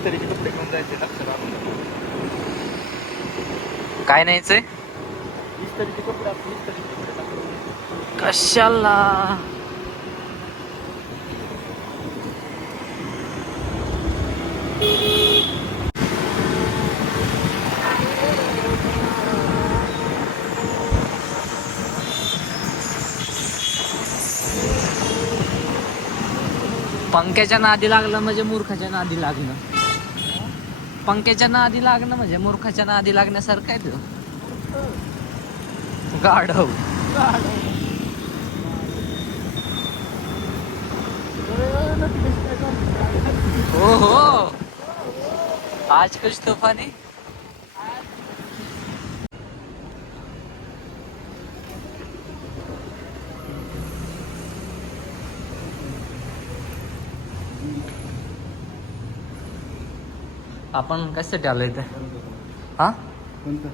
इस्त्रीचे कपडे घेऊन जायचे लक्षात आणून. काय न्यायचंय? इस्त्रीचे कपडे आपण इस्त्रीचे कपडे टाकून. कशाला? पंख्याच्या नादी लागलं म्हणजे मूर्खाच्या नादी लागणं. पंख्याच्या नादी लागणं म्हणजे मूर्खाच्या नादी लागण्यासारखं आहे तो. गाढव. हो हो, आज कुछ तूफानी. आपण कशासाठी आलो इथे? हा, कोणतं